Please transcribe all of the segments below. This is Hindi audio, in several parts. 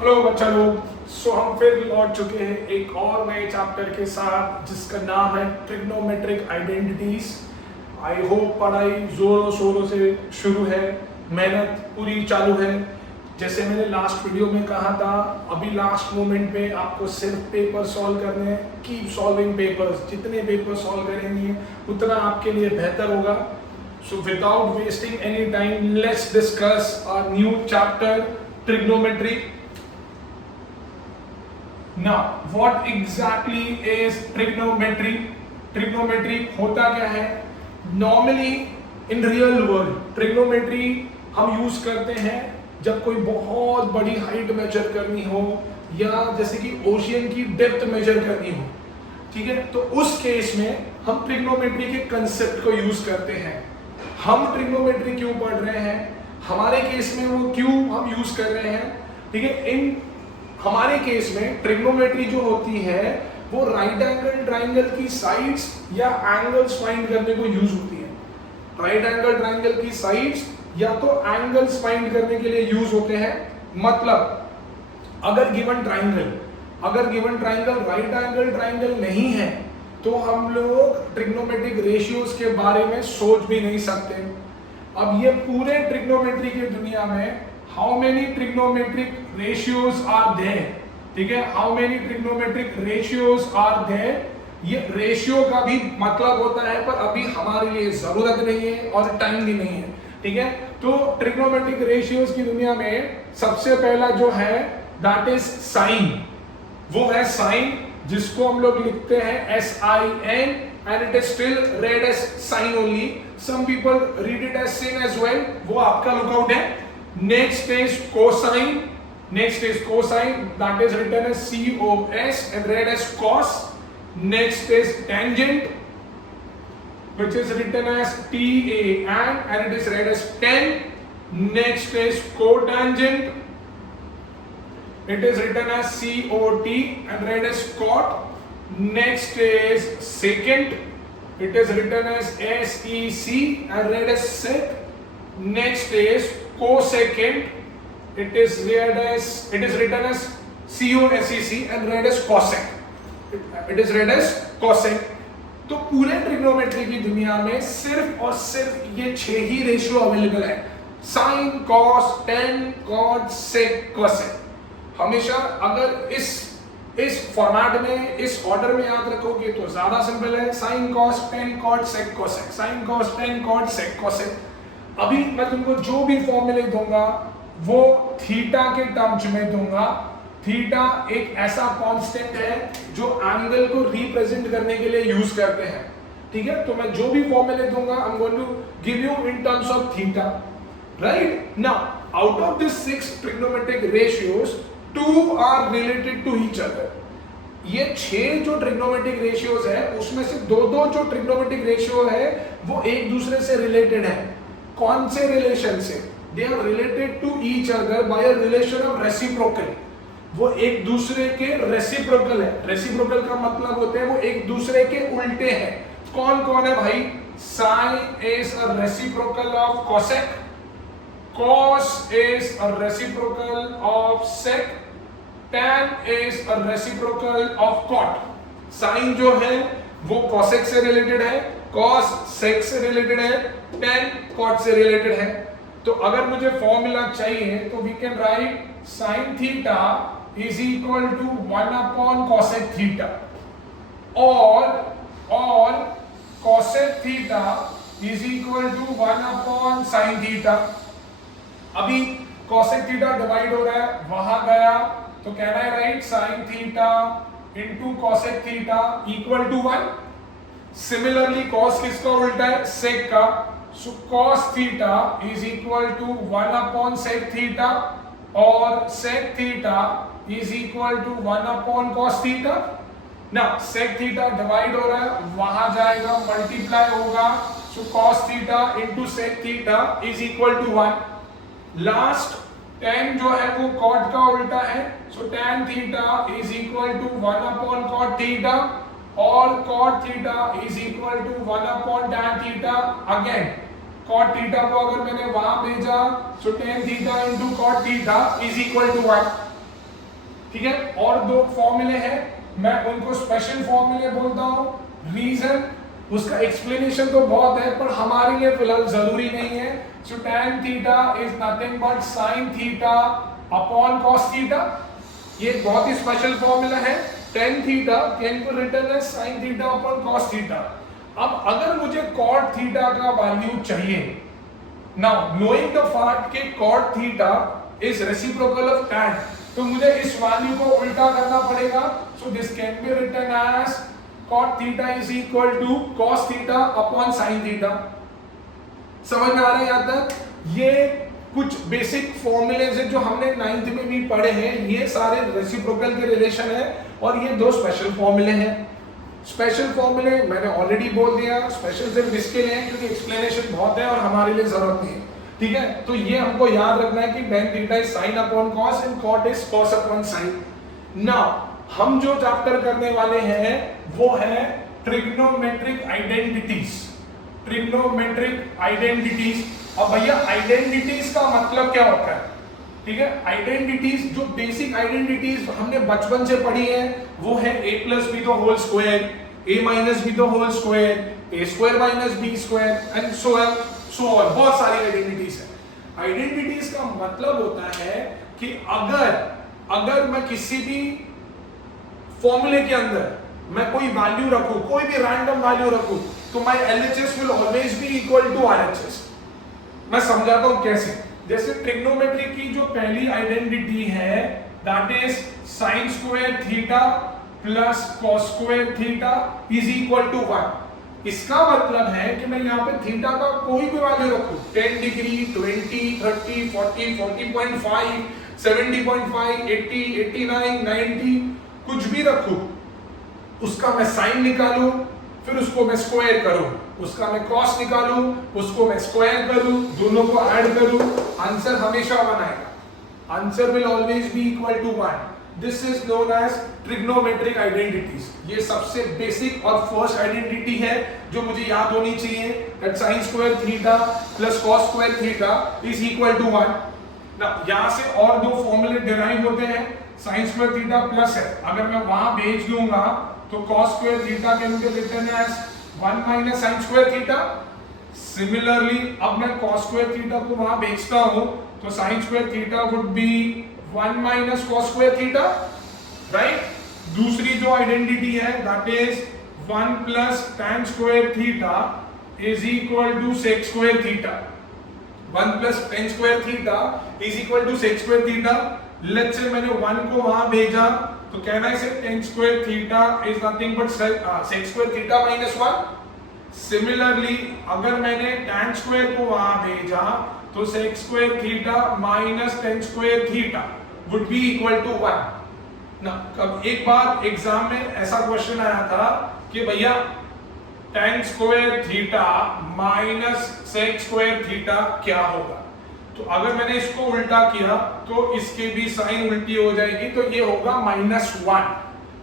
हेलो बच्चा लोग। हम फिर लौट चुके हैं एक और नए चैप्टर के साथ जिसका नाम है ट्रिग्नोमेट्रिक आइडेंटिटीज। आई होप पढ़ाई जोरों शोरों से शुरू है, मेहनत पूरी चालू है। जैसे मैंने लास्ट वीडियो में कहा था, अभी लास्ट मोमेंट पे आपको सिर्फ पेपर सॉल्व करने हैं। कीप सॉल्विंग पेपर्स, जितने पेपर सॉल्व करेंगे उतना आपके लिए बेहतर होगा। So without wasting any time, let's discuss a new chapter, trigonometry. Now, what exactly is trigonometry? Trigonometry होता क्या है? Normally in real world, trigonometry हम यूज करते हैं जब कोई बहुत बड़ी हाइट मेजर करनी हो या जैसे कि ओशियन की डेप्थ मेजर करनी हो, ठीक है। तो उस केस में हम ट्रिग्नोमेट्री के कंसेप्ट को यूज करते हैं। हम ट्रिग्नोमेट्री क्यों पढ़ रहे हैं, हमारे केस में वो क्यों हम यूज कर रहे हैं, ठीक है। इन हमारे केस में ट्रिग्नोमेट्री जो होती है वो राइट एंगल ट्राइंगल की साइड्स या एंगल्स फाइंड करने को यूज होती है। राइट एंगल ट्राइंगल की साइड्स या तो एंगल्स फाइंड करने के लिए यूज होते हैं। मतलब अगर given triangle right angle triangle नहीं है तो हम लोग ट्रिग्नोमेट्रिक रेशियोज के बारे में सोच भी नहीं सकते। अब ये पूरे ट्रिग्नोमेट्री की दुनिया में how many trigonometric ratios are there, ठीक है। How many trigonometric ratios are there, ये रेशियो का भी मतलब होता है, पर अभी हमारे लिए जरूरत नहीं है और टाइम भी नहीं है, ठीक है। तो ट्रिग्नोमेट्रिक रेशियोज की दुनिया में सबसे पहला जो है दैट इज साइन। वो है साइन, जिसको हम लोग लिखते हैं SIN and it is still read as sin only. Some people read it as sin as well, वो आपका लुकआउट है। Next is cosine. That is written as COS and read as cos. Next is tangent, which is written as TAN and it is read as tan. Next is cotangent. It is written as COT and read as cot. Next is secant. It is written as SEC and read as sec. Next is cosecant. It is written as COSEC and read as cosec. It is read as cosec. तो पूरे ट्रिग्नोमेट्री की दुनिया में सिर्फ और सिर्फ ये 6 ही रेशियो अवेलेबल है, sine, cos, tan, cot, sec, cosec. हमेशा अगर इस फॉर्मेट में, इस ऑर्डर में याद रखोगे तो ज्यादा सिंपल है। Sine, cos, tan, cot, sec, cosec. Sine, cos, tan, cot, sec, cosec. अभी मैं तुमको जो भी फॉर्मूले दूंगा वो थीटा के टर्म्स में दूंगा। थीटा एक ऐसा कांस्टेंट है जो एंगल को रिप्रेजेंट करने के लिए यूज करते हैं, ठीक है। तो मैं जो भी फॉर्मूले दूंगा I am going to give you in terms of theta, right. Now out of this 6 trigonometric ratios 2 are related to each other. ये 6 जो ट्रिग्नोमेट्रिक रेशियोज है उसमें से दो जो ट्रिग्नोमेट्रिक रेशियो है वो एक दूसरे से रिलेटेड है। कौन से रिलेशन से? They are related to each other by a relation of reciprocal. वो एक दूसरे के रेसिप्रोकल है। रेसिप्रोकल का मतलब होते हैं वो एक दूसरे के उल्टे हैं। कौन कौन है भाई? Sine is a reciprocal of cosec, cos is a reciprocal of sec, tan is a reciprocal of cot. sin जो है वो cosec से रिलेटेड है, cos sec से रिलेटेड है, tan cot से रिलेटेड है। तो अगर मुझे फॉर्मूला चाहिए तो we can write sin theta is equal to 1 upon cosec theta और cosec theta is equal to 1 upon sin theta. अभी cosec थीटा डिवाइड हो रहा है, वहां गया तो कहना है write sin theta into cosec theta equal to 1। Similarly cos किसका उल्टा है? sec का। So cos theta is equal to 1 upon sec theta और sec theta is equal to 1 upon cos theta. ना sec थीटा डिवाइड हो रहा है, वहां जाएगा मल्टीप्लाई होगा। So cos theta into sec theta is equal to 1। Last tan जो है वो cot का उल्टा है, so tan theta is equal to 1 upon cot theta और cot theta is equal to 1 upon tan theta. Again cot theta को अगर मैंने वहां भेजा so tan theta into cot theta is equal to 1। ठीक है, और दो फॉर्मूले हैं, मैं उनको स्पेशल फॉर्मूले बोलता हूं। रीजन, उसका एक्सप्लेनेशन तो बहुत है पर हमारे लिए फिलहाल जरूरी नहीं है। So tan theta is nothing but sin theta upon cos theta. ये बहुत ही स्पेशल फॉर्मूला है। tan theta can be written as sin theta upon cos theta. अब अगर मुझे cot थीटा का वैल्यू चाहिए, नाउ नोइंग द फैक्ट कि cot theta is reciprocal of tan, तो मुझे इस वैल्यू को उल्टा करना पड़ेगा। So this can be written as cot theta is equal to cos theta upon sin theta. समझ में आ रहा है यहां तक? ये कुछ बेसिक फॉर्मूलेज हैं जो हमने 9th में भी पढ़े हैं। ये सारे रेसिप्रोकल के रिलेशन है और ये दो स्पेशल फॉर्मूले हैं। स्पेशल फॉर्मूले मैंने ऑलरेडी बोल दिया, स्पेशल सिर्फ इसके लिए है क्योंकि एक्सप्लेनेशन बहुत है और हमारे लिए जरूरत नहीं है। ठीक है, तो ये हमको याद रखना है कि tan theta is sin upon cos and cot is cos upon sin। Now हम जो चैप्टर करने वाले हैं वो है ट्रिग्नोमेट्रिक आइडेंटिटीज। Trigonometric identities. अब भैया आइडेंटिटीज का मतलब क्या होता है? ठीक है, आइडेंटिटीज जो बेसिक आइडेंटिटीज हमने बचपन से पढ़ी है वो है a plus b the whole square, a minus b the whole square, a square minus B square and so on. बहुत सारी आइडेंटिटीज है। आइडेंटिटीज का मतलब होता है कि अगर मैं किसी भी फॉर्मूले के अंदर मैं कोई वैल्यू रखूं, कोई भी रैंडम वैल्यू रखूं, तो my LHS will always be equal to RHS। मैं समझाता हूं कैसे। जैसे ट्रिग्नोमेट्री की जो पहली आइडेंटिटी है that is sin square theta plus cos square theta is equal to 1। इसका मतलब है कि मैं यहाँ पे थीटा का कोई भी वैल्यू रखूं, 10 डिग्री, 20, 30, 40, 40.5, 70.5, 80, 89, 90 कुछ भी रखूं, उसका मैं साइन निकालूं, फिर उसको मैं स्क्वायर करूं, उसका मैं कॉस निकालूं, उसको मैं स्क्वायर करूं, दोनों को ऐड करूं, आंसर हमेशा 1 आएगा। Answer will always be equal to 1। This is known as trigonometric identities. ये सबसे बेसिक और फर्स्ट आइडेंटिटी है जो मुझे याद होनी चाहिए, that sin square theta plus cos square theta is equal to 1। ना यहां से और दो फॉर्मूले डिराइव होते हैं। sin स्क्वायर थीटा प्लस है, अगर मैं वहां भेज दूंगा तो cos square theta can be written as 1 minus sin square theta. Similarly अब मैं cos स्क्वायर थीटा को वहां भेजता हूं तो sin square theta would be 1 minus cos square theta, right. दूसरी जो आइडेंटिटी है that is 1 plus tan square theta is equal to sec square theta. 1 plus tan square theta is equal to sec square theta. Let's say मैंने 1 को वहां भेजा तो कहना है tan square theta is nothing but sec square theta minus 1। Similarly अगर मैंने tan स्क्वायर को वहां भेजा तो sec square theta minus tan square theta would be equal to 1 ना। कब एक बार एग्जाम में ऐसा क्वेश्चन आया था कि भैया tan square theta minus sec square theta क्या होगा, तो अगर मैंने इसको उल्टा किया तो इसके भी साइन उल्टी हो जाएगी, तो ये होगा -1,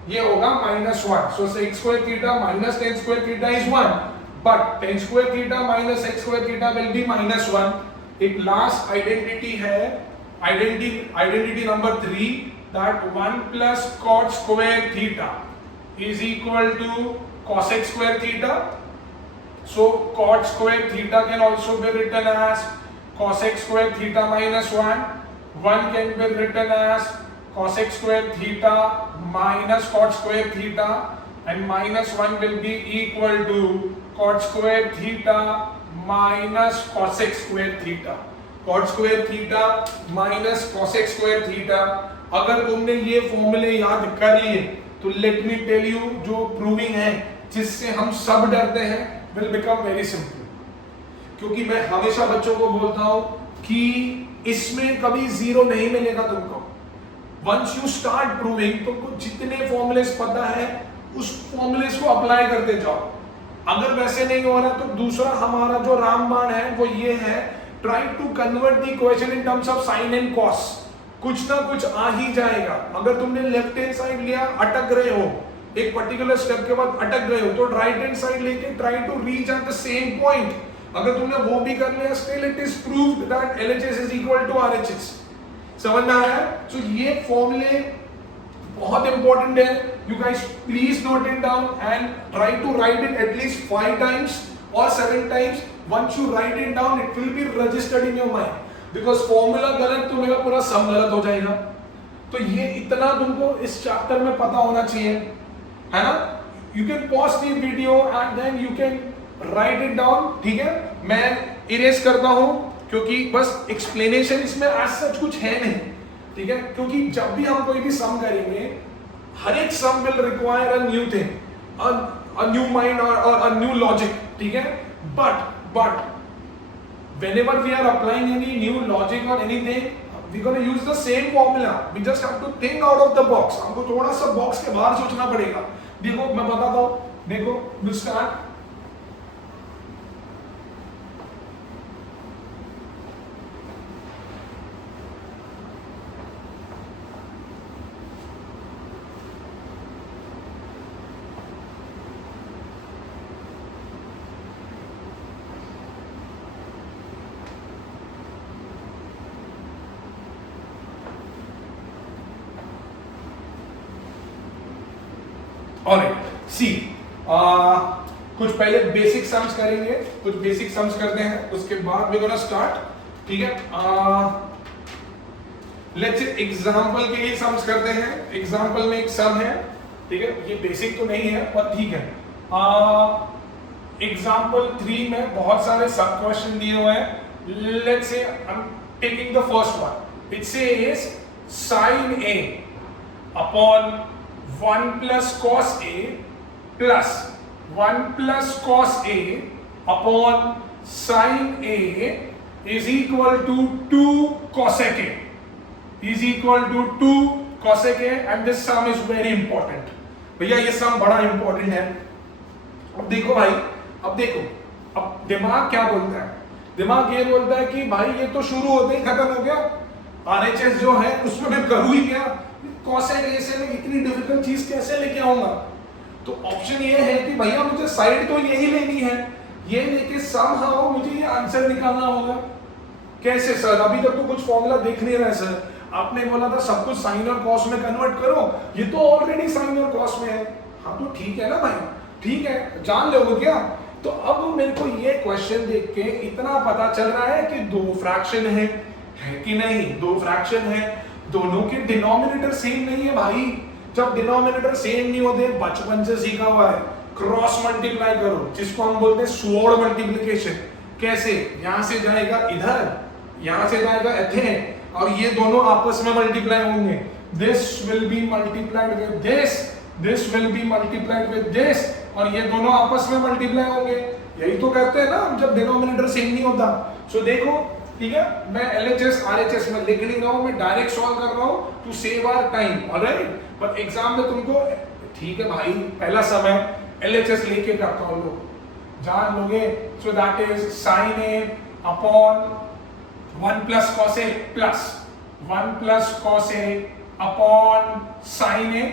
ये होगा -1। So sec square theta minus tan square theta is 1, but tan square theta minus sec square theta will be -1। एक लास्ट आइडेंटिटी है, identity number 3, that 1 plus cot square theta is equal to cosec square theta. So cot square theta can also be written as cosec square theta minus 1. 1 can be written as cosec square theta minus cot square theta, and minus 1 will be equal to cot square theta minus cosec square theta. cot square theta minus cosec square theta। अगर तुमने ये फॉर्मूले याद कर लिए तो लेट मी टेल यू, जो प्रूविंग है जिससे हम सब डरते हैं विल बिकम वेरी सिंपल। क्योंकि मैं हमेशा बच्चों को बोलता हूं कि इसमें कभी जीरो नहीं मिलेगा तुमको। वंस यू स्टार्ट प्रूविंग तुमको जितने फॉर्मूलेस पता है उस फॉर्मूलेस को अप्लाई करते जाओ। अगर वैसे नहीं हो रहा तो दूसरा हमारा जो रामबाण है वो ये है, try to convert the equation in terms of sine and cos. कुछ ना कुछ आ ही जाएगा। अगर तुमने लेफ्ट हैंड साइड लिया, अटक रहे हो, एक पर्टिकुलर स्टेप के बाद अटक गए हो, तो राइट हैंड साइड लेके try to reach at the same point. अगर तुमने वो भी कर लिया, still it is proved that LHS is equal to RHS। समझ में आ रहा है? सो ये फॉर्मूले बहुत इंपॉर्टेंट है. You guys please note it down and try to write it at least 5 times or 7 times. Once you write it down, it will be registered in your mind. Because formula गलत तो मेरा पूरा सम गलत हो जाएगा. तो ये इतना तुमको इस चैप्टर में पता होना चाहिए, है ना. You can pause the video and then you can write it down. ठीक है, मैं इरेज करता हूं क्योंकि बस एक्सप्लेनेशन इसमें आज सच कुछ है नहीं. ठीक है, क्योंकि जब भी हम कोई भी सम करेंगे, हर एक sum will require a new thing, a new mind और अ न्यू लॉजिक. ठीक है, but whenever we are applying any new logic or anything, we're going to use the same formula. We just have to think out of the box. हमको थोड़ा सा बॉक्स के बाहर सोचना पड़ेगा. देखो मैं बताता हूँ. देखो we'll start. Alright, see, कुछ पहले बेसिक सम्स करेंगे, कुछ बेसिक सम्स करते हैं, उसके बाद we're gonna start. ठीक है, लेट्स से एग्जांपल के लिए सम्स करते हैं. एग्जांपल में एक सम है. ठीक है, ये बेसिक तो नहीं है पर ठीक है. एग्जांपल 3 में बहुत सारे सब क्वेश्चन दिए हुए हैं. Let's say I am taking the first one. It says sin a upon 1 plus cos a plus 1 plus cos a upon sin a is equal to 2 cosec a is equal to 2 cosec a and this sum is very important. भैया ये sum बड़ा important है. अब देखो भाई, अब देखो, अब दिमाग क्या बोलता है. दिमाग ये बोलता है कि भाई ये तो शुरू होते ही खत्म हो गया. RHS जो है उसमें मैं करूँ ही क्या, कॉसेक ए से मैं इतनी डिफिकल्ट चीज कैसे लेके आऊंगा. तो ऑप्शन ये है कि भैया मुझे साइड तो यही लेनी है, ये लेके समहाउ मुझे ये आंसर निकालना होगा. कैसे सर, अभी तक तो कुछ फॉर्मूला देख नहीं रहे सर. आपने बोला था सब कुछ साइन और कॉस में कन्वर्ट करो, ये तो ऑलरेडी साइन और कॉस में है. हाँ तो ठीक है ना भाई, ठीक है, जान लोगे क्या. तो अब मेरे को ये क्वेश्चन देख के इतना पता चल रहा है कि दो फ्रैक्शन है कि नहीं. दो फ्रैक्शन है, दोनों के डिनोमिनेटर सेम नहीं है भाई. जब डिनोमिनेटर सेम नहीं होते, बचपन से सीखा हुआ है, क्रॉस मल्टीप्लाई करो, जिसको हम बोलते हैं स्वॉर्ड मल्टीप्लिकेशन. कैसे, यहां से जाएगा इधर, यहां से जाएगा इधर, और ये दोनों आपस में मल्टीप्लाई होंगे. This will be multiplied with this, this will be multiplied with this, और ये दोनों आपस में मल्टीप्लाई होंगे. यही तो कहते हैं ना जब डिनोमिनेटर सेम नहीं होता. सो देखो, ठीक है, मैं LHS RHS में लिख नहीं रहा हूं, मैं डायरेक्ट सॉल्व कर रहा हूं to save our time. Alright, पर एग्जाम में तुमको ठीक है भाई, पहला समय LHS लेके करता हूं, लोग जान लोगे. So that is sin a upon 1 plus cos a plus 1 plus cos a upon sin a.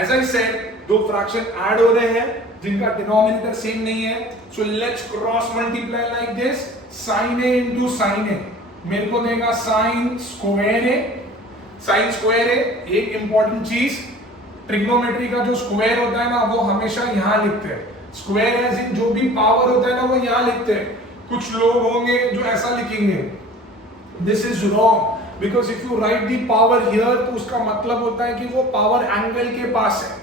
As I said, दो फ्रैक्शन ऐड हो रहे हैं जिनका डिनोमिनेटर सेम नहीं है. So let's cross multiply like this. sin a into sin a मेरे को देगा sin square a. sin square a, एक इंपॉर्टेंट चीज, ट्रिग्नोमेट्री का जो स्क्वायर होता है ना, वो हमेशा यहां लिखते हैं. स्क्वायर एज इन जो भी पावर होता है ना, वो यहां लिखते हैं. कुछ लोग होंगे जो ऐसा लिखेंगे. This is wrong, because if you right the power here तो उसका मतलब होता है कि वो पावर एंगल के पास है,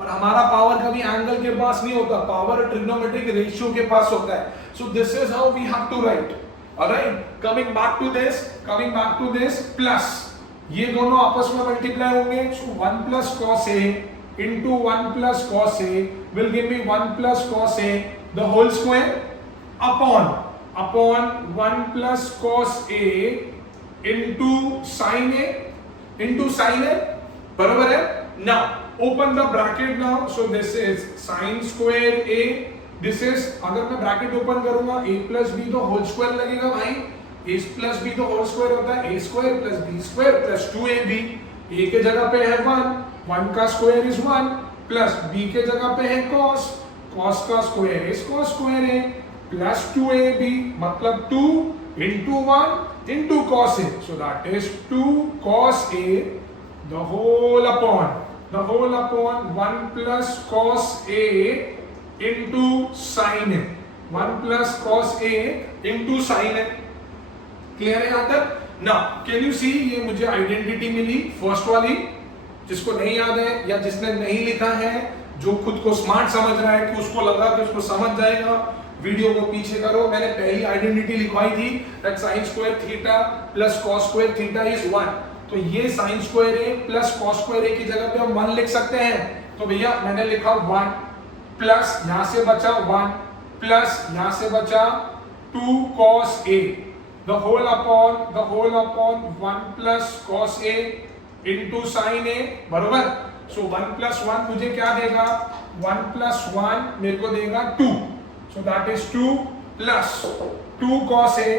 और हमारा पावर कभी एंगल के पास नहीं होता, पावर ट्रिग्नोमेट्रिक रेशियो के पास होता है. So this is how we have to write. Alright, coming back to this, plus ये दोनों आपस में मल्टीप्लाई होंगे. सो 1 plus cos a into 1 plus cos a will give me 1 plus cos a the whole square upon 1 plus cos a into sin a बराबर है. now open the bracket now. so this is sin square a, this is, अगर मैं ब्रैकेट ओपन करूंगा, a plus b तो होल स्क्वायर लगेगा भाई. a plus b तो होल स्क्वायर होता है, a square plus b square plus 2ab. a के जगह पे है 1 का स्क्वायर इज 1, प्लस b के जगह पे है cos का square is cos square a, plus 2ab मतलब 2 into 1 into cos a. so that is 2 cos a the whole upon the whole upon 1 plus cos a into sine A, 1 plus cos a into sine a. Clear है यहां तक? ना कैन यू सी, ये मुझे आइडेंटिटी मिली फर्स्ट वाली। जिसको नहीं याद है या जिसने नहीं लिखा है, जो खुद को स्मार्ट समझ रहा है कि उसको लगा कि उसको समझ जाएगा, वीडियो को पीछे करो। मैंने पहली आइडेंटिटी लिखवाई थी that sin square theta plus cos square theta is 1। तो ये sin स्क्वायर ए प्लस cos स्क्वायर ए की जगह पे हम 1 लिख सकते हैं। तो भैया मैंने लिखा 1 प्लस यहां से बचा 1 प्लस यहां से बचा 2 cos a the whole upon 1 plus cos a into sine A, बरोबर। सो 1 प्लस 1 मुझे क्या देगा? 1 प्लस 1 मेरे को देगा 2। So that is 2 plus 2 cos a,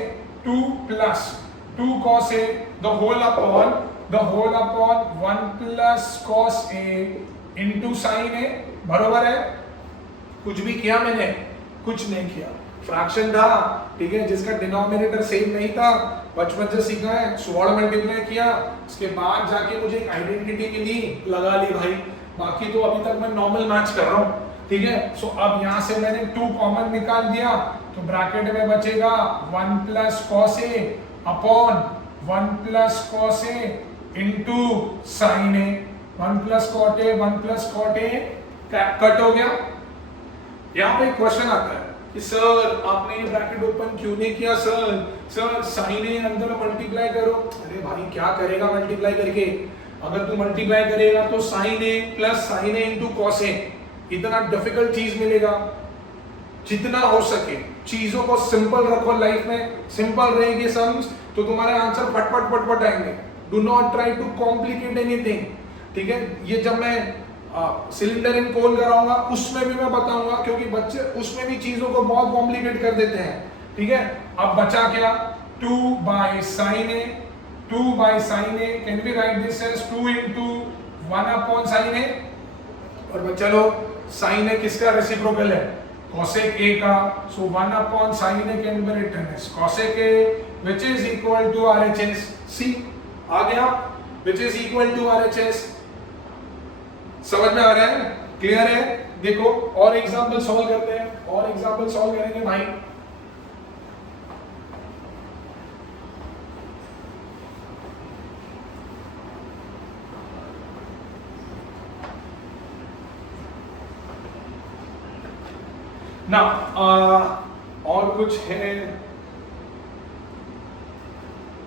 2 plus 2 cos a the whole upon 1 plus cos a into sine A, बरोबर है। कुछ भी किया मैंने? कुछ नहीं किया। फ्रैक्शन था, ठीक है, जिसका डिनोमिनेटर सेम नहीं था, बचपन से सीखा है, स्वॉर्ड मल्टीप्लाई किया, उसके बाद जाके मुझे एक आइडेंटिटी मिली, लगा ली भाई। बाकी तो अभी तक मैं नॉर्मल मैच कर रहा हूँ, ठीक है। सो अब यहाँ से मैंने 2 कॉमन निकाल दिया, तो ब्रैकेट में बचेगा 1 plus cos A upon 1 plus cos a into sine A. 1 plus cot a, 1 plus cot a cut हो गया। यहाँ पे क्वेश्चन आता है कि सर आपने ये ब्रैकेट ओपन क्यों नहीं किया? सर साइन ए अंदर मल्टीप्लाई करो। अरे भाई क्या करेगा मल्टीप्लाई करके? अगर तू मल्टीप्लाई करेगा तो sign A plus sine A into cos ए, इतना डिफिकल्ट चीज मिलेगा। जितना हो सके चीजों को सिंपल रखो, लाइफ में सिंपल रहेगी सम्स तो तुम्हारे आंसर फटफट आएंगे। Do not try to complicate anything, ठीक है। ये जब मैं सिलेंडर इन कोन कराऊंगा उसमें भी मैं बताऊंगा, क्योंकि बच्चे उसमें भी चीजों को बहुत कॉम्प्लिकेट कर देते हैं, ठीक है। अब बचा क्या? 2 by sine A, 2 by sine A can be write this as 2 into 1 upon sine A. और चलो साइन ए किसका रेसिप्रोकल है? cosec a का। So 1 upon sine A can be written as cosec a which is equal to RHS। सी आ गया, which is equal to RHS। समझ में आ रहा है? क्लियर है? देखो और एग्जांपल सॉल्व करते हैं, और एग्जांपल सॉल्व करेंगे भाई। ना और कुछ है?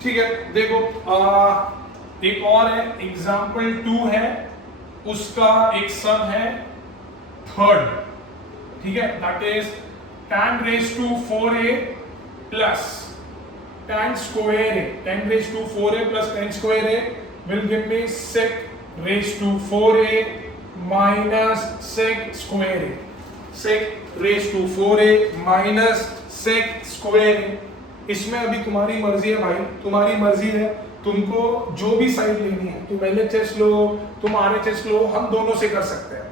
ठीक है, देखो एक और है, एग्जांपल 2 है, उसका एक सम है 3rd, ठीक है। That is tan raised to 4a plus tan square a, tan raised to 4a plus tan square a will give me sec raised to 4a minus sec square a, sec raised to 4a minus sec square a। इसमें अभी तुम्हारी मर्जी है भाई, तुम्हारी मर्जी है, तुमको जो भी साइड लेनी है, तुम LHS लो, तुम RHS लो, हम दोनों से कर सकते हैं।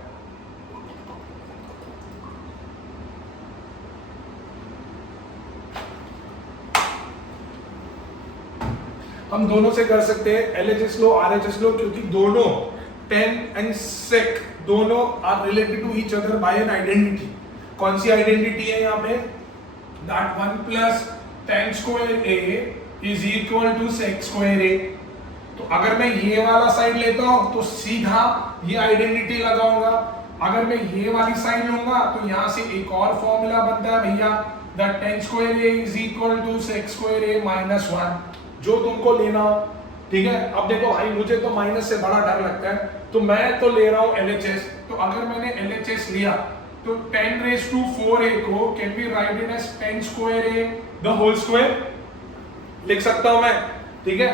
हम दोनों से कर सकते हैं, LHS लो, RHS लो, क्योंकि दोनों tan एंड sec दोनों are related to each other by an identity. कौन सी आइडेंटिटी है यहाँ पे? That 1 plus tan square a is equal to sec square a। तो अगर मैं ये वाला साइड लेता हूं तो सीधा ये आइडेंटिटी लगाऊंगा। अगर मैं ये वाली साइड लूंगा तो यहां से एक और फॉर्मूला बनता है भैया, that tan square a is equal to sec square a minus 1, जो तुमको लेना हो, ठीक है। अब देखो भाई, मुझे तो माइनस से बड़ा डर लगता है, तो मैं तो ले रहा हूं LHS। तो अगर मैंने LHS लिया तो tan raised to 4a को can be write in as tan square a the whole square लिख सकता हूं मैं, ठीक है।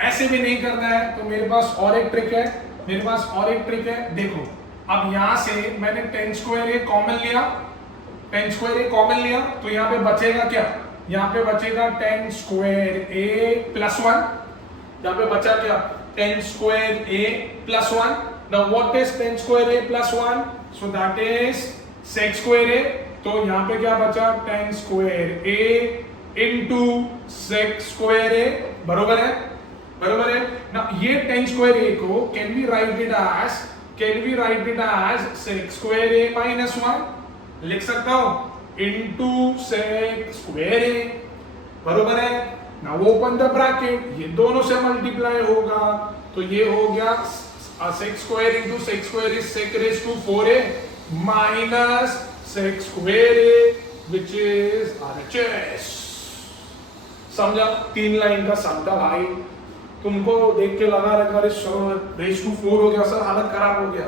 ऐसे भी नहीं करना है तो मेरे पास और एक ट्रिक है, देखो अब यहां से मैंने tan स्क्वायर a कॉमन लिया, tan स्क्वायर a कॉमन लिया, तो यहां पे बचेगा क्या? यहां पे बचेगा tan स्क्वायर a प्लस 1। यहां पे बचा क्या? tan square a plus 1। Now what is tan square a plus 1? So that is sec square a। तो यहां पे क्या बचा? tan square a into sec square a, बरोबर है ना। ये tan स्क्वायर a को can be writed as can we write it as sec square a minus 1, लिख सकता हूं इनटू sec square a, बरोबर है। नाउ ओपन द ब्रैकेट, ये दोनों से मल्टीप्लाई होगा तो ये हो गया sec square into sec square is sec raised to 4a minus sec square a which is RHS। समझा? 3 लाइन का सम था भाई। तुमको देख के लगा रखा अरे सर रेज टू 4 हो गया सर, हालत खराब हो गया,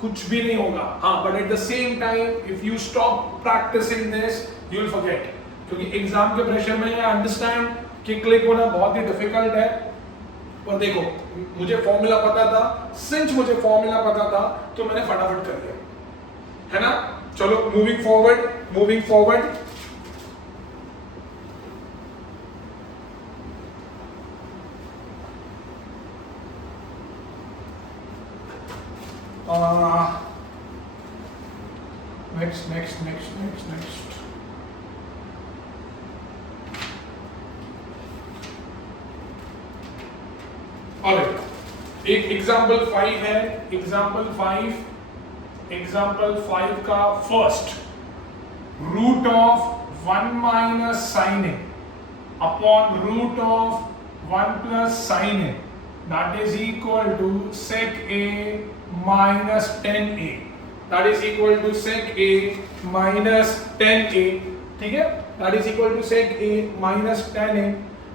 कुछ भी नहीं होगा। हाँ, but at the same time if you stop practising this you will forget, क्योंकि एग्जाम के प्रेशर में ये अंडरस्टैंड कि क्लिक होना बहुत ही डिफिकल्ट है। पर देखो मुझे फॉर्मूला पता था, सिंस मुझे फॉर्मूला पता था तो मैंने फटाफट कर दिया, है ना। चलो मूविंग फॉरवर्ड। Next. एक एग्जाम्पल 5 है। एग्जाम्पल 5 का first, root of 1 minus sine A upon root of 1 plus sine A that is equal to sec a minus 10a, that is equal to sec a minus 10a, ठीक है, that is equal to sec a minus 10a।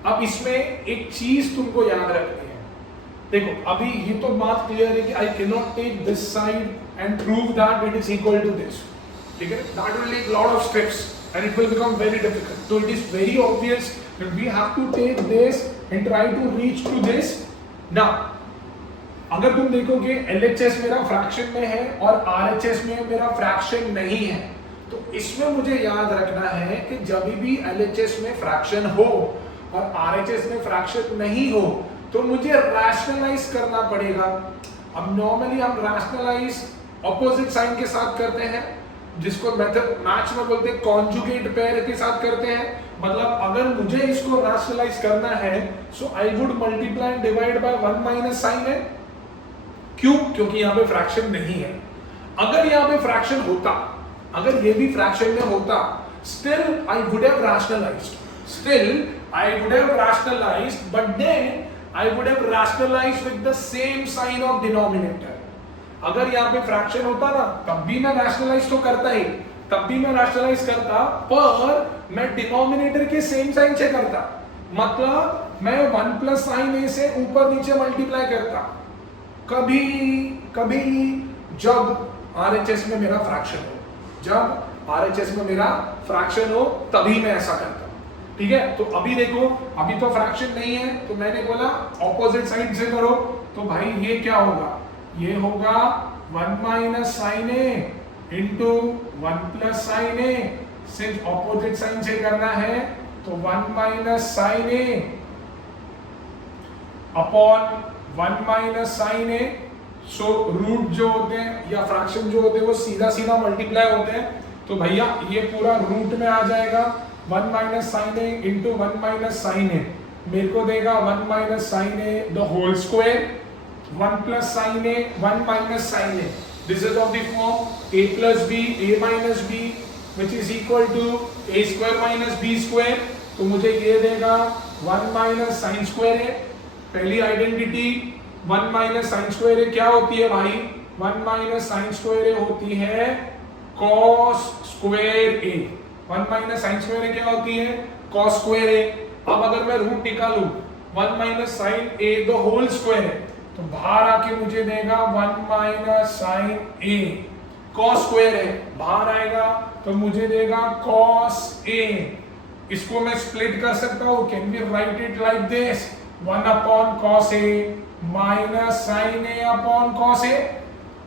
अब इसमें एक चीज तुमको याद रखनी है, देखो अभी ये तो बात क्लियर है कि I can not take this side and prove that it is equal to this, ठीक है, that will take lot of steps and it will become very difficult. So it is very obvious that we have to take this and try to reach to this। Now अगर तुम देखोगे LHS मेरा फ्रैक्शन में है और RHS में मेरा फ्रैक्शन नहीं है, तो इसमें मुझे याद रखना है कि जब भी LHS में फ्रैक्शन हो और RHS में फ्रैक्शन नहीं हो तो मुझे रैशनलाइज करना पड़ेगा। अब नॉर्मली हम रैशनलाइज ऑपोजिट साइन के साथ करते हैं, जिसको मेथड मैच में बोलते हैं कॉन्जुगेट पेयर के साथ करते हैं। मतलब अगर मुझे इसको रैशनलाइज करना है so I would multiply and divide by 1 minus sine है। क्यों? क्योंकि यहाँ पे फ्रैक्शन नहीं है। अगर यहाँ पे फ्रैक्शन होता, अगर ये भी फ्रैक्शन में होता, still I would have rationalized, but then I would have rationalized with the same sign of denominator। अगर यहाँ पे फ्रैक्शन होता ना तब भी मैं रैशनलाइज तो करता ही, पर मैं डिनोमिनेटर के सेम साइन से करता। मतलब मैं 1 प्लस साइन ए से ऊपर नीचे मल्टीप्लाई करता। कभी जब RHS में मेरा फ्रैक्शन हो, तभी मैं ऐसा करता हूं, ठीक है। तो अभी देखो, अभी तो फ्रैक्शन नहीं है तो मैंने बोला ऑपोजिट साइड से करो, तो भाई ये क्या होगा, ये होगा 1 minus sine A into 1 plus sine ए। सिर्फ ऑपोजिट साइन से करना है तो 1 minus sine A upon 1 minus sine A. So root जो होते हैं या फ्रैक्शन जो होते हैं वो सीधा सीधा मल्टीप्लाई होते हैं, तो भैया ये पूरा रूट में आ जाएगा 1 minus sine A into 1 minus sine A, मेरे को देगा 1 minus sine A the whole square, 1 plus sine A 1 minus sine A. This is of the form a plus b a minus b which is equal to a square minus b square. तो मुझे ये देगा 1 माइनस साइन स्क्वायर ए। पहली आइडेंटिटी 1 माइनस साइन स्क्वायर ए क्या होती है भाई, 1 माइनस साइन स्क्वायर ए होती है cos स्क्वायर ए। 1 माइनस साइन स्क्वायर ए क्या होती है, cos स्क्वायर ए। अब अगर मैं रूट निकालूं 1 minus sine A the whole square है, तो बाहर आके मुझे देगा 1 minus sine A. cos square है, बाहर आएगा तो मुझे देगा cos ए। इसको मैं स्प्लिट कर सकता हूं, can be right it like this, 1 upon cos a minus sin a upon cos a।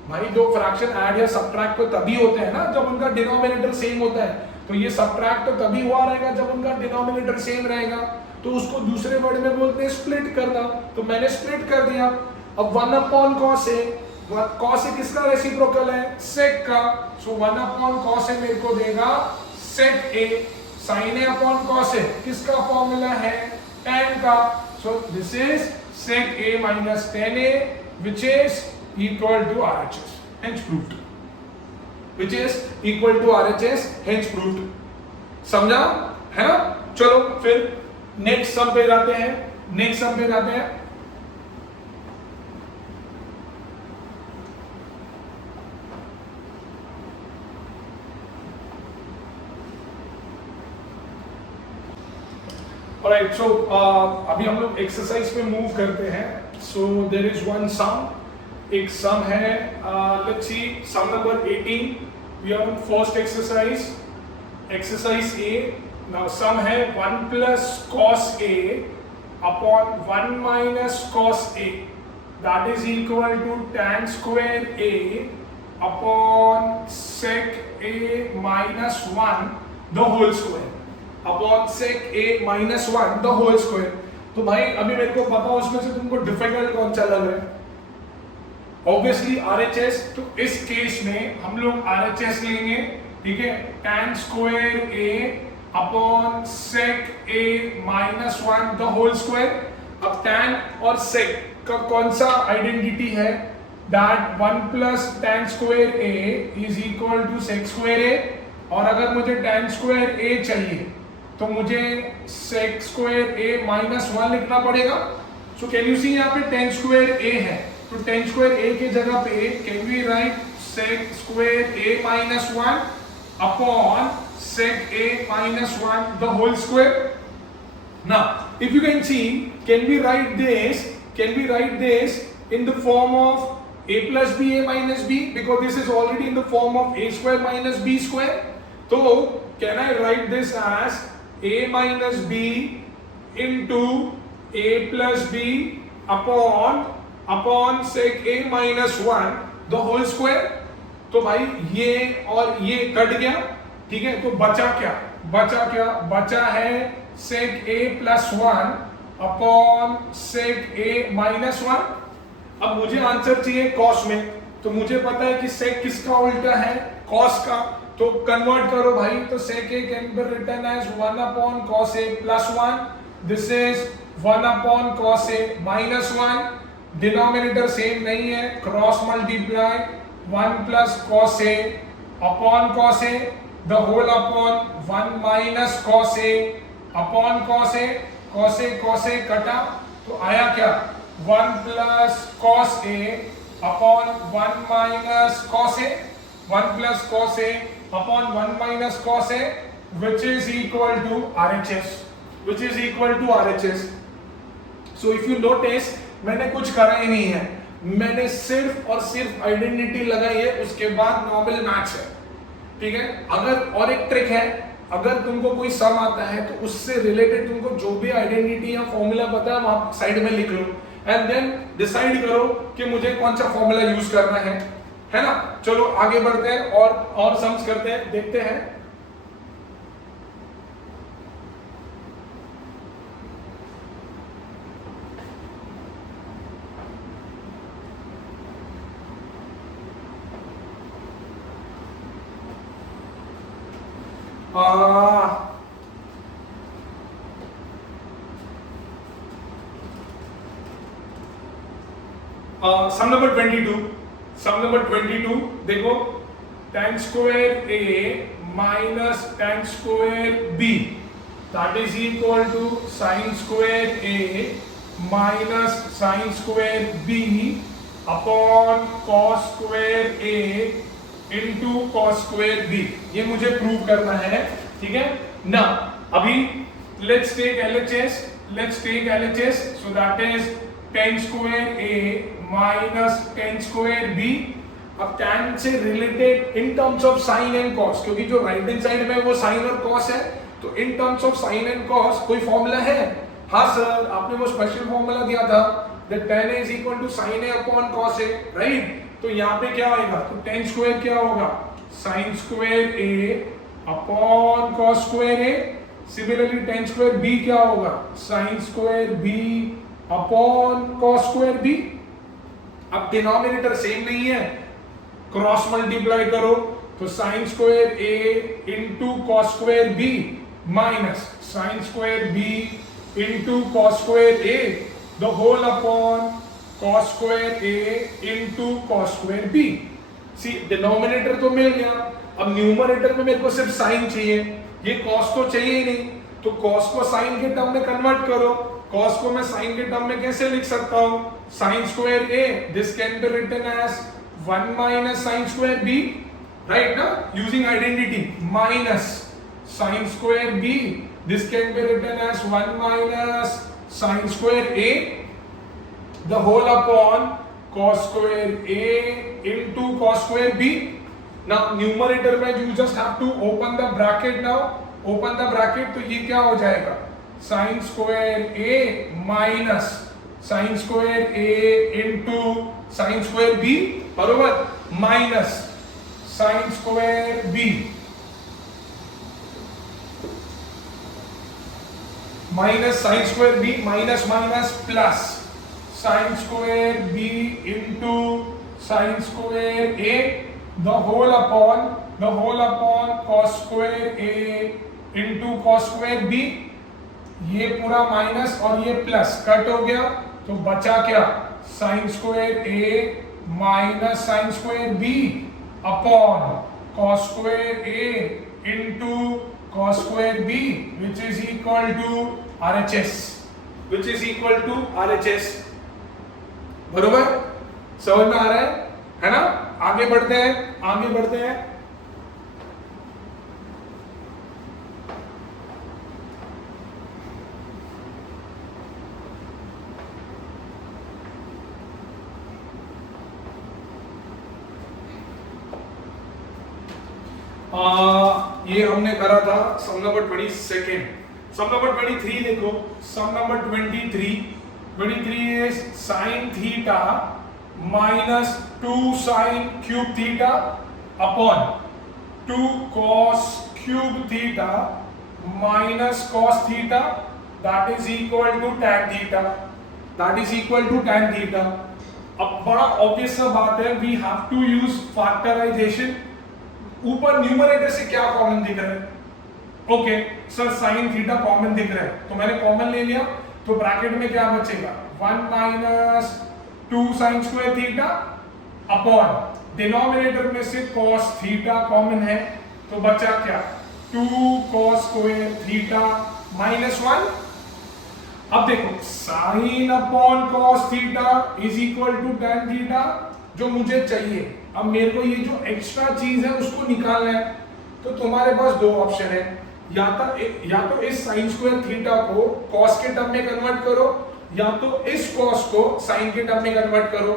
भाई दो फ्रैक्शन ऐड या सब्ट्रैक्ट तो तभी होते हैं ना जब उनका डिनोमिनेटर सेम होता है, तो ये सब्ट्रैक्ट तो तभी हुआ रहेगा जब उनका डिनोमिनेटर सेम रहेगा, तो उसको दूसरे वर्ड में बोलते हैं स्प्लिट करना। तो मैंने स्प्लिट कर दिया। अब 1 upon cos a, cos a किसका रेसिप्रोकल है, sec का, सो 1 अपॉन cos a मेरे को देगा sec a। sin a upon cos a किसका फॉर्मूला है, tan का, सो this is sec a minus tan a which is equal to RHS, hence proved. Which is equal to RHS, hence proved. समझा है ना? चलो फिर नेक्स्ट सम पे जाते हैं. Alright, so अभी हम लोग एक्सरसाइज पे मूव करते हैं. So there is one sum. एक सम है. Let's see sum number 18. We are on first exercise. Exercise A. Now sum है 1 plus cos A upon 1 minus cos A. That is equal to tan square A upon sec A minus 1 the whole square. Upon sec a minus 1 the whole square. तो भाई अभी मेरे को पता उसमें से तुमको डिफिकल्ट कौन सा लग रहा है? Obviously RHS. तो इस केस में हम लोग RHS लेंगे. ठीक है, tan square a upon sec a minus 1 the whole square. अब tan और sec का कौन सा आइडेंटिटी है? that 1 plus tan square a is equal to sec square a. और अगर मुझे tan square a चाहिए तो मुझे sec square a minus 1 लिखना पड़ेगा. सो कैन यू सी यहाँ पे tan square a है, तो tan square a के जगह पे can we write sec square a minus 1 upon sec a minus 1 the whole square. Now if you can see, can we write this in the form of a plus b a minus b, because this is already in the form of a square minus b square. So can I write this as a minus b into a plus b upon sec a minus 1 the whole square. तो भाई ये और ये कट गया. ठीक है, तो बचा है sec a plus 1 upon sec a minus 1. अब मुझे आंसर चाहिए cos में, तो मुझे पता है कि sec किसका उल्टा है? cos का. तो कन्वर्ट करो भाई. तो sec a can be written as 1 upon cos a plus 1. This is 1 upon cos a minus 1. Denominator same नहीं है, cross multiply 1 plus cos a upon cos a the whole upon 1 minus cos a upon cos a कटा. तो आया क्या? 1 plus cos a upon 1 minus cos a, 1 plus cos a upon 1 minus cos a, which is equal to RHS. So if you notice, मैंने कुछ करा ही नहीं है, मैंने सिर्फ और सिर्फ आइडेंटिटी लगाई है, उसके बाद नॉर्मल मैच है. ठीक है, अगर और एक ट्रिक है, अगर तुमको कोई सम आता है तो उससे रिलेटेड तुमको जो भी आइडेंटिटी या फॉर्मूला पता है वहां साइड में लिख लो एंड देन डिसाइड करो कि मुझे कौन सा फॉर्मूला यूज करना है ना. चलो आगे बढ़ते हैं और सम्स करते हैं, देखते हैं. सम नंबर 22 देखो, tan square a minus tan square b that is equal to sin square a minus sin square b upon cos square a into cos square b. ये मुझे प्रूव करना है. ठीक है ना. अभी let's take LHS. So that is tan square a minus tan square b. अब tan से related in terms of sine and cos, क्योंकि जो राइट हैंड साइड में वो साइन और कॉस है, तो इन terms of sine and cos कोई फॉर्मूला है? हाँ सर, आपने वो स्पेशल फॉर्मूला दिया था that tan a is equal to sin a upon cos a, right. तो यहाँ पे क्या आएगा? तो tan स्क्वायर क्या होगा? sin square a upon cos square a. Similarly tan square b क्या होगा? sin square b upon cos square b. अब डिनोमिनेटर सेम नहीं है, क्रॉस मल्टीप्लाई करो तो sin square a into cos square b minus sin square b into cos square a the whole upon cos square A into cos square B। See denominator तो मिल गया, अब न्यूमरेटर में मेरे को सिर्फ साइन चाहिए, ये cos तो चाहिए ही नहीं, तो cos को साइन के टर्म में कन्वर्ट करो। cos को मैं साइन के टर्म में कैसे लिख सकता हूं? sin square A, this can be written as 1 minus sin square B, right ना, using identity, minus sin square B, this can be written as 1 minus sin square A, the whole upon cos square A into cos square B। now numerator में you just have to open the bracket, now open the bracket, तो ये क्या हो जाएगा? sin square A minus sin square A into sin square B, बरोबर, minus sin square B minus sin square B minus minus plus sin square B into sin square A, the whole upon cos square A into cos square B। ये पूरा माइनस और ये प्लस कट हो गया, तो बचा क्या? sin square A minus sin square B upon cos square A into cos square B, which is equal to RHS, which is equal to RHS। बरोबर, समझ में आ रहा है ना? आगे बढ़ते हैं, आगे बढ़ते हैं। ये हमने करा था सम नंबर 22, सम नंबर 23 देखो, सम number 23 is sin theta minus 2 sin cube theta upon 2 cos cube theta minus cos theta, that is equal to tan theta, that is equal to tan theta। अब बड़ा ऑब्वियस सा बात है, we have to use factorization। ऊपर न्यूमरेटर से क्या कॉमन दिख रहा है? Okay sir, sine theta common दिख रहा है, तो मैंने कॉमन ले लिया, तो ब्रैकेट में क्या बचेगा? 1 minus 2 sin square theta upon denominator में से cos थीटा कॉमन है, तो बचा क्या? 2 cos square थीटा माइनस 1। अब देखो sine upon cos theta is equal to tan theta, जो मुझे चाहिए। अब मेरे को ये जो एक्स्ट्रा चीज है उसको निकालना है, तो तुम्हारे पास दो ऑप्शन है, या तो इस साइन स्क्वायर थीटा को कॉस के टर्म में कन्वर्ट करो, या तो इस कॉस को साइन के टर्म में कन्वर्ट करो।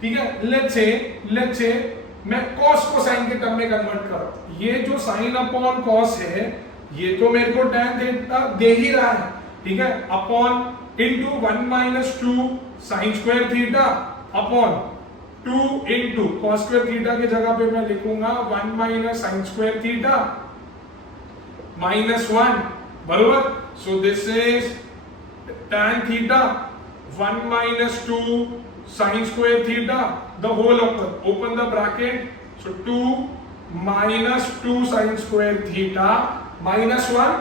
ठीक है, लेट्स से मैं कॉस को साइन के टर्म में कन्वर्ट करो। ये जो साइन अपॉन कॉस है, ये तो मेरे को टैन थीटा दे ही रहा है, ठीक है, upon into 1 minus 2 sine square theta upon 2 into cos square theta की जगह पे मैं लिखूंगा 1 minus sin square theta minus 1, बरोबर। So this is tan theta 1 minus 2 sin square theta, the whole open the bracket, so 2 minus 2 sin square theta minus 1।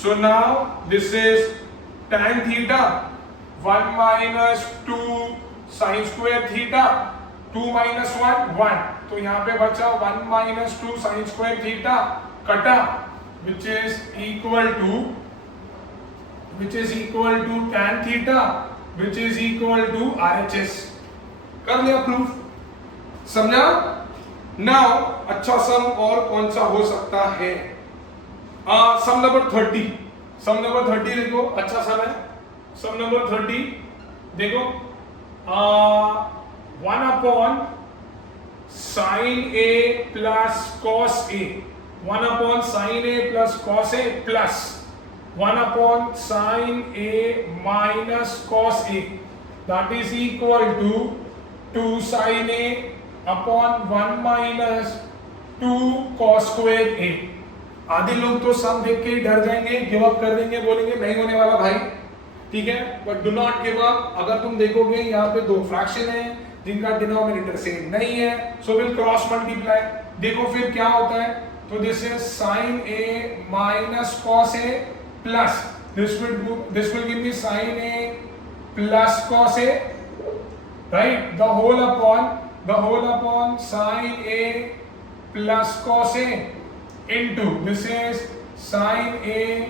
So now this is tan theta 1 minus 2 sin square theta 2 minus 1 1, तो यहाँ पे बचा 1 minus 2 sin स्क्वायर थीटा कटा, which is equal to tan theta, which is equal to RHS। कर लिया प्रूफ, समझा? नाउ अच्छा सम और कौन सा हो सकता है? सम नंबर 30 देखो, अच्छा सम है। सम नंबर 30 देखो, 1 upon sin A plus cos A, 1 upon sin A plus cos A plus 1 upon sin A minus cos A, that is equal to 2 sin A upon 1 minus 2 cos square A। आधे लोग तो सम देख के ही डर जाएंगे, गिव अप कर देंगे, बोलेंगे नहीं होने वाला भाई, ठीक है, but do not give up. अगर तुम देखोगे यहाँ पे दो फ्रैक्शन है जिनका डिनोमिनेटर सेम नहीं है, सो विल क्रॉस मल्टीप्लाई। देखो फिर क्या होता है, तो this is sin A minus cos A plus this will give me sin A plus cos A right? The whole upon sin A plus cos A into this is sin A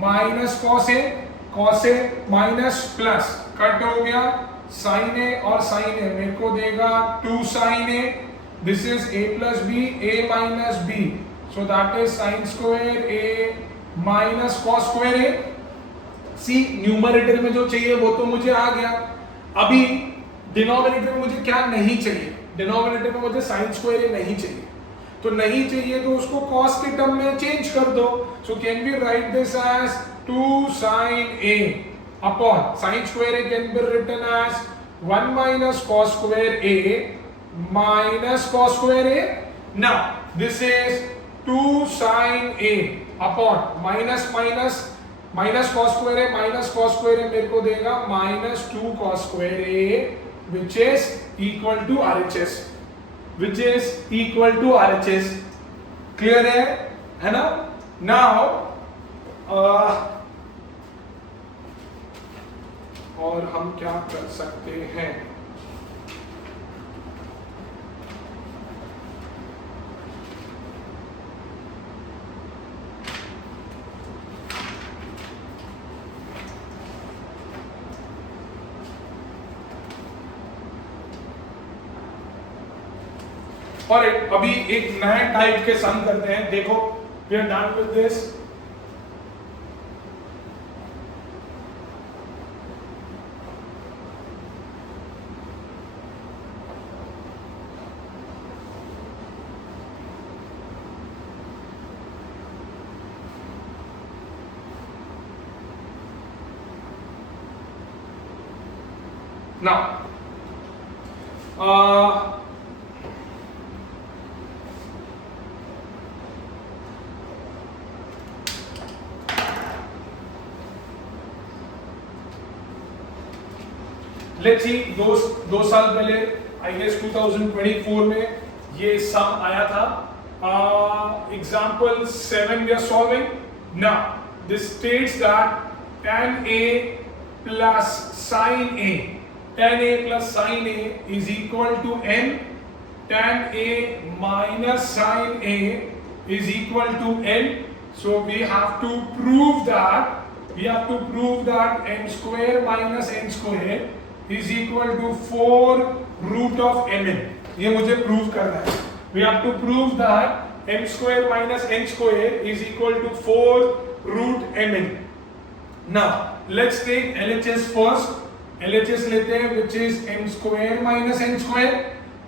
minus cos A minus plus cut हो गया sin A और sin A मेरे को देगा 2 sin A, this is A plus B, A minus B, so that is sin square A minus cos square A. See numerator में जो चाहिए वो तो मुझे आ गया, अभी डिनोमिनेटर में मुझे क्या नहीं चाहिए, डिनोमिनेटर में मुझे sin square A नहीं चाहिए, तो नहीं चाहिए तो उसको cos के टर्म में चेंज कर दो. So can we write this as 2 sin A upon sin square A can be written as 1 minus cos square A minus cos square A. Now this is 2 sin A upon minus cos square A minus cos square A मेरे को देगा minus 2 cos square A which is equal to RHS, which is equal to RHS. Clear है ना? Now और हम क्या कर सकते हैं, और अभी एक नया टाइप के सम करते हैं. देखो we are done with this. Now let's see, दो साल पहले आई गेस 2024 में ये सम आया था. Example 7 we are solving. Now this states that tan A plus sin A, tan A plus sin A is equal to n, tan A minus sin A is equal to n. So we have to prove that n square minus n square is equal to 4 root of mn. ये मुझे प्रूव करना है. We have to prove that m square minus n square is equal to 4 root mn. Now let's take LHS first. LHS लेते हैं which is m square minus n square.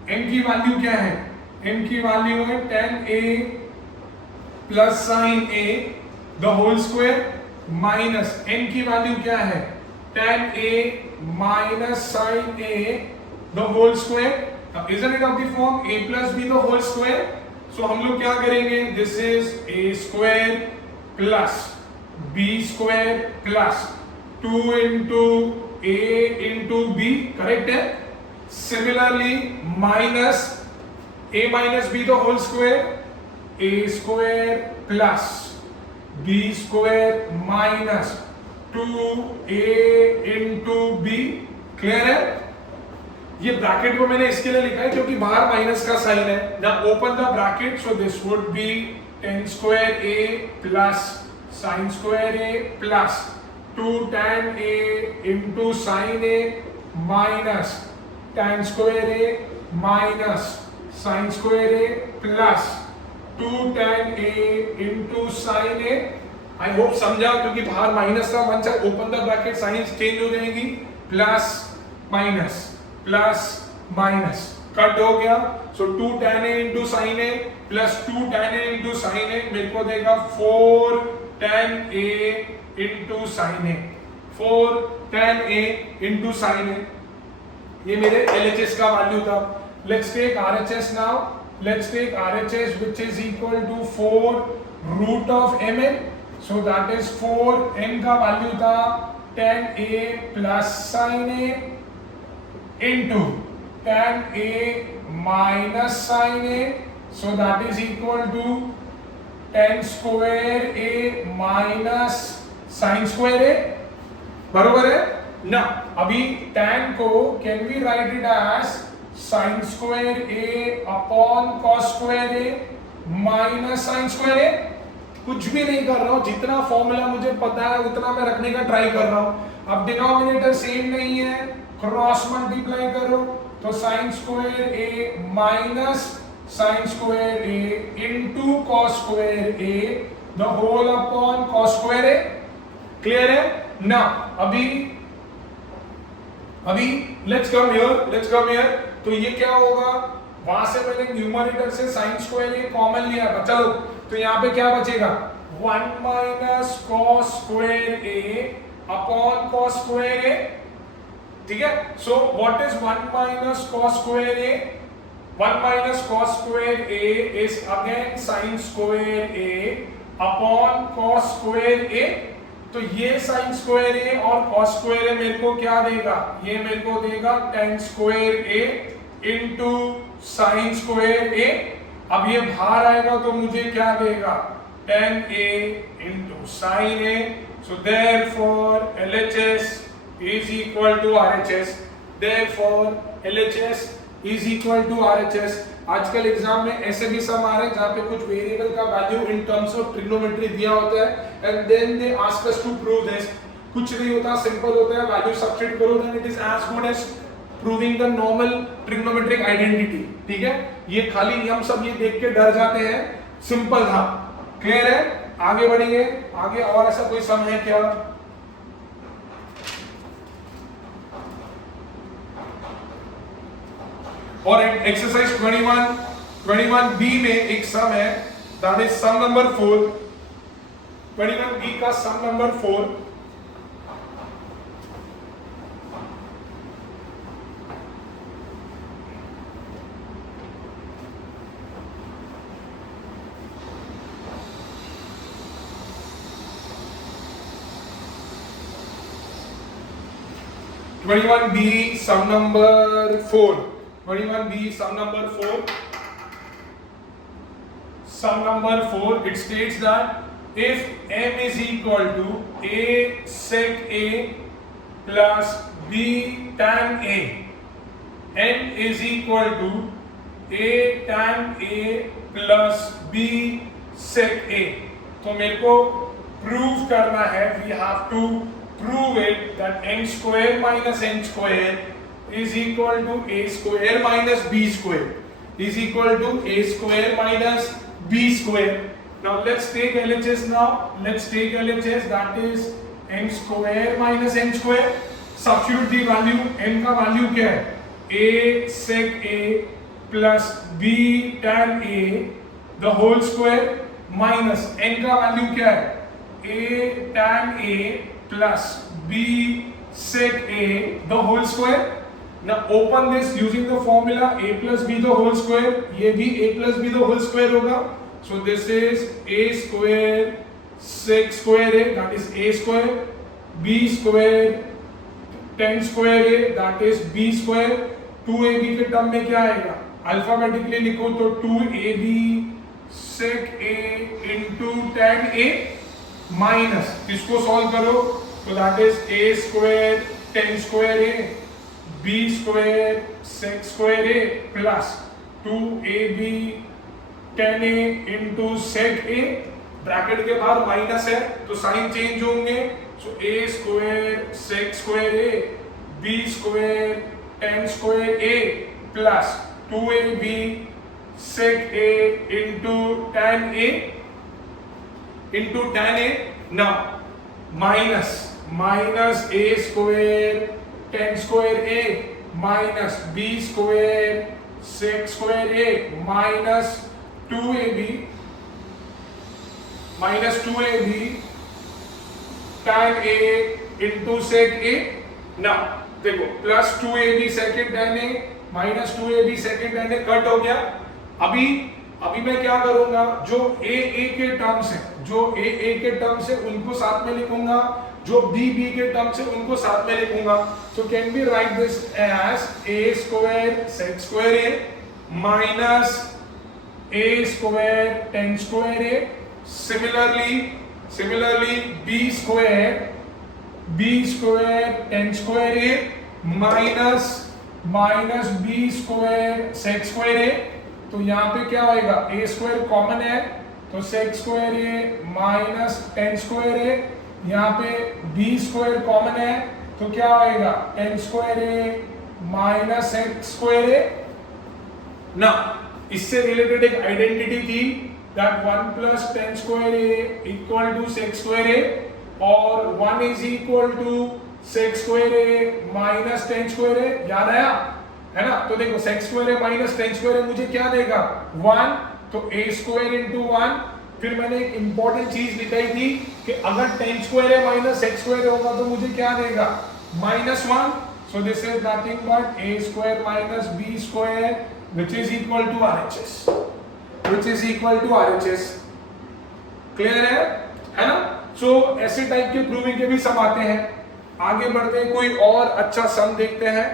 m की वैल्यू क्या है? m की वैल्यू है tan A plus sin A the whole square minus n की वैल्यू क्या है? tan A minus sin A the whole square. Now isn't it of the form A plus B the whole square? So हम लोग क्या करेंगे? This is A square plus B square plus 2 into A into B, correct है? Similarly minus A minus B the whole square, A square plus B square minus 2A into B. Clear है? ये ब्रैकेट को मैंने इसके लिए लिखा है क्योंकि बाहर माइनस का साइन है. Now open the bracket, so this would be tan square A plus sin square A plus 2 tan A into sin A minus tan square A minus sin square A plus 2 tan A into sin A. I hope समझा, क्योंकि बाहर माइनस का मन चाहे open the bracket sine change हो जाएगी. प्लस माइनस कट हो गया. So 2 tan A into sin A plus 2 tan A into sin A मेरे को देगा 4 tan A into sin A. 4 tan A into sin A ये मेरे LHS का वैल्यू था. Let's take RHS now. Let's take RHS which is equal to 4 root of mn. So that is 4 n का वैल्यू था tan A plus sin A into tan A minus sin A. So that is equal to tan square A minus sin square A. बरोबर है? ना अभी tan को can we write it as sin square a upon cos square a minus sin square a। कुछ भी नहीं कर रहा हूं, जितना फॉर्मूला मुझे पता है उतना मैं रखने का ट्राई कर रहा हूं। अब डिनोमिनेटर सेम नहीं है, क्रॉस मल्टीप्लाई करो तो sin square a minus sin square a into cos square a the whole upon cos square a। Clear है ना? अभी लेट्स कम हियर। तो ये क्या होगा, वहां से मैंने न्यूमरेटर से sin स्क्वायर a कॉमन लिया था, चलो तो यहां पे क्या बचेगा 1 minus cos square a upon cos square a। ठीक है, so what is 1 minus cos square a? 1 minus cos square a is again sin square a upon cos square a। तो ये sin स्क्वायर a और cos स्क्वायर a मेरे को क्या देगा, ये मेरे को देगा tan square a into sin square a। अब ये बाहर आएगा तो मुझे क्या देगा tan a into sin a। So therefore LHS is equal to RHS। therefore LHS is equal to RHS। आजकल एग्जाम में ऐसे भी सम आ रहे हैं जहां पे कुछ वेरिएबल का value in terms of trigonometry दिया होता है and then they ask us to prove this. कुछ नहीं होता, सिंपल होता है, वैल्यू सब्स्टिट्यूट करो then it is as good as proving the normal trigonometric identity. ठीक है, ये खाली हम सब ये देख के डर जाते हैं, सिंपल था। क्लियर है? आगे बढ़ेंगे, आगे और ऐसा कोई सम है क्या? और एक्सरसाइज 21B में एक सम है, that is some number 4। 21B का सम number 4। Some number 4। 21B sum number 4. Sum number 4, it states that if m is equal to a sec a plus b tan a, n is equal to a tan a plus b sec a। तो मेरे को प्रूव करना है, we have to prove it that n square minus n square is equal to a square minus b square is equal to a square minus b square। Now let's take LHS now. Let's take LHS, that is n square minus n square। Substitute the value, n का value क्या है a sec a plus b tan a the whole square minus n का value क्या है a tan a plus b sec a the whole square। Now open this using the formula a plus b the whole square, ये भी a plus b the whole square होगा। So this is a square sec square a, that is a square, b square tan square a, that is b square। 2ab के टर्म में क्या आएगा, अल्फाबेटिकली लिखो तो 2ab sec a into tan a minus इसको सॉल्व करो तो that is a square tan square a b square sec square a plus 2ab tan a into sec a। Bracket के बाहर माइनस है तो साइन चेंज होंगे, सो a square sec square a b square tan square a plus 2ab sec a into tan a into tan a। now minus a square tan square a minus b square sec square a minus 2ab tan a into sec a। now देखो plus 2ab secant tan a minus 2ab secant tan a cut हो गया। अभी मैं क्या करूंगा, जो a के टर्म्स हैं, उनको साथ में लिखूंगा, जो b के टर्म्स है उनको साथ में लिखूंगा। So can be write this as a square sec square a minus a square tan square a। Similarly b B square tan square A minus B square sec square A. तो यहाँ पे क्या होएगा, ए स्क्वायर कॉमन है तो सेक square A minus ten square ए। यहाँ पे बी स्क्वायर कॉमन है तो क्या होएगा, ten square A minus sec square ए ना। इससे रिलेटेड एक आइडेंटिटी थी that 1 plus 10 square a equal to sec square a और 1 is equal to sec square a minus 10 square a, याद आया है ना। तो देखो sec square a minus 10 square a मुझे क्या देगा 1, तो a square into 1। फिर मैंने एक इंपॉर्टेंट चीज लिखाई थी कि अगर 10 square a minus sec square a होगा तो मुझे क्या देगा -1। so this is nothing but a square minus b square which is equal to RHS, which is equal to RHS। Clear है ना। सो ऐसे टाइप के प्रूविंग के भी सम आते हैं। आगे बढ़ते हैं, कोई और अच्छा सम देखते हैं।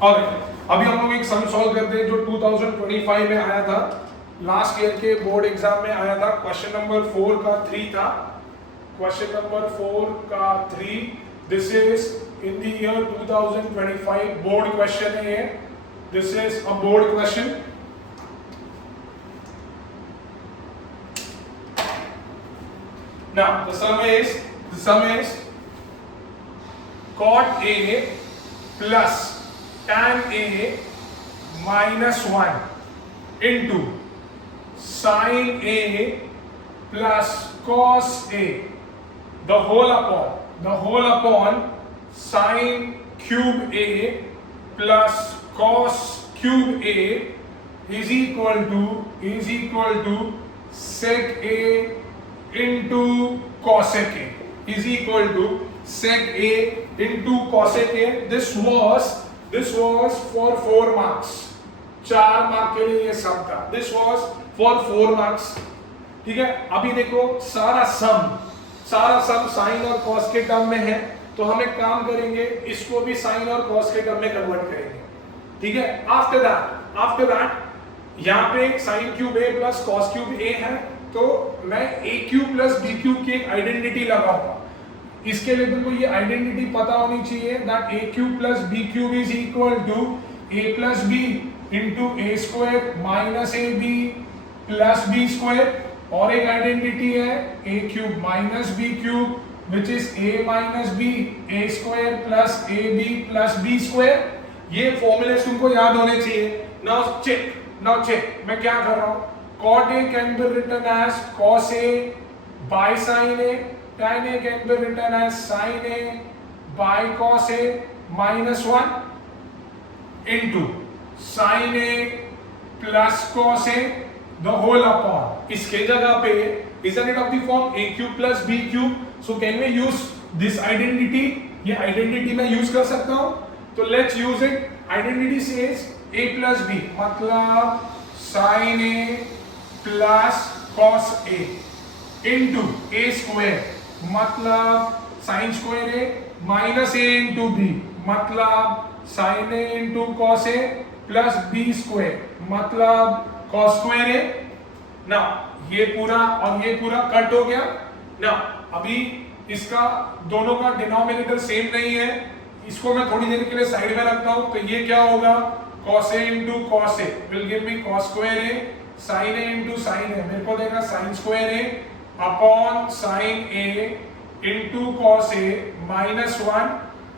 और अभी हम लोग एक सम सॉल्व करते हैं जो 2025 में आया था, लास्ट ईयर के बोर्ड एग्जाम में आया था। क्वेश्चन नंबर 4 का 3 था, क्वेश्चन नंबर 4 का 3। This is in the year 2025 board question है ये। This is a board question. Now the sum is cot A plus tan A minus 1 into sin A plus cos A the whole upon sin cube A plus cos cube A is equal to sec A into cosec A is equal to sec A into cosec A। This was for 4 marks, 4 mark के लिए ये सम था। This was for 4 marks, ठीक है। अभी देखो सारा सम साइन और कॉस के टर्म में है, तो हम एक काम करेंगे, इसको भी साइन और कॉस के टर्म में कन्वर्ट करेंगे, ठीक है। आफ्टर दैट यहाँ पे साइन क्यूब ए प्लस कॉस क्यूब ए है, तो मैं ए क्यूब प्लस बी क्यूब की एक आइडेंटिटी लगाऊंगा। इसके लिए तुमको ये आइडेंटिटी पता होनी चाहिए that A cube plus B cube is equal to A plus B into A square minus A B plus B square. और एक आइडेंटिटी है A cube minus B cube which is A minus B A square plus A B plus B square. ये फॉर्मूले तुमको याद होने चाहिए। नाउ चेक मैं क्या कर रहा हूं। Cot A can be written as cos A by sin A, tan A can be written as sin A by cos A minus 1 into sin A plus cos A the whole upon। इसके जगह पे isn't it of the form A cube plus B cube, so can we use this identity? ये identity मैं use कर सकता हूँ, तो let's use it। Identity says A plus B मतलब sin A plus cos A into A square मतलब sine square A minus A into B मतलब sine A into cos A plus B square मतलब cos स्क्वायर A। ना ये पूरा और ये पूरा कट हो गया ना। अभी इसका दोनों का डिनोमिनेटर सेम नहीं है, इसको मैं थोड़ी देर के लिए साइड में रखता हूं। तो ये क्या होगा, cos A into cos A will give me cos square A, sin A into sin A मेरे को देगा sin square A upon sin A into cos A minus 1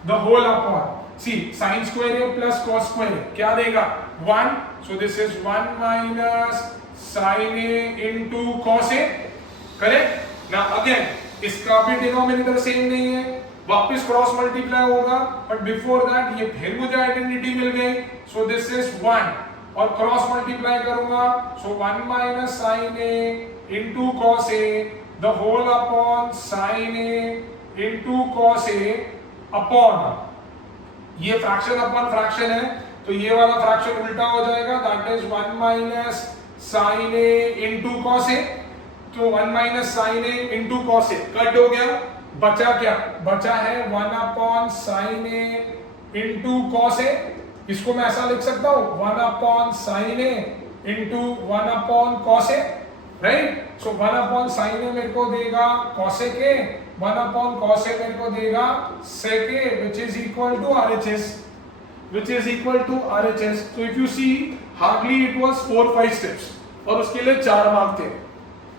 the whole upon see sin square A plus cos square A क्या देगा 1। So this is 1 minus sin A into cos A, correct ना। अगेन इसका भी डिनोमिनेटर सेम नहीं है, वापस क्रॉस मल्टीप्लाई होगा, बट बिफोर दैट ये फिर मुझे आइडेंटिटी मिल गई। सो दिस इज 1 और क्रॉस मल्टीप्लाई करूंगा, so 1 minus sine A into cos A the whole upon sine A into cos A upon, ये फ्रैक्शन अपॉन फ्रैक्शन है तो ये वाला फ्रैक्शन उल्टा हो जाएगा, that is 1 minus sine A into cos A, तो 1 minus sine A into cos A cut हो गया, बचा क्या, बचा है 1 upon sine A into cos A, इसको मैं ऐसा लिख सकता हूं 1 upon sine A into 1 upon cos A, right. So 1 upon sine A मेरे को देगा cosec A, 1 upon cos A मेरे को देगा सेक ए, which is equal to RHS, which is equal to RHS. So if you see, hardly it was 4-5 steps और उसके लिए 4 मार्क थे,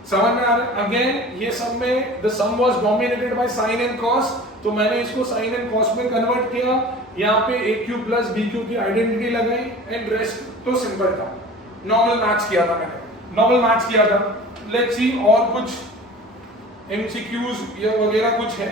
समझ में आ रहा है। अगेन ये सब में the sum was dominated by sin and cos, तो मैंने इसको sin and cos में कन्वर्ट किया, यहाँ पे a cube plus b cube की आइडेंटिटी लगाई एंड रेस्ट तो सिंपल था, नॉर्मल मैच किया था मैंने, नॉर्मल मैच किया था। लेट्स सी और कुछ MCQs या वगैरह कुछ है।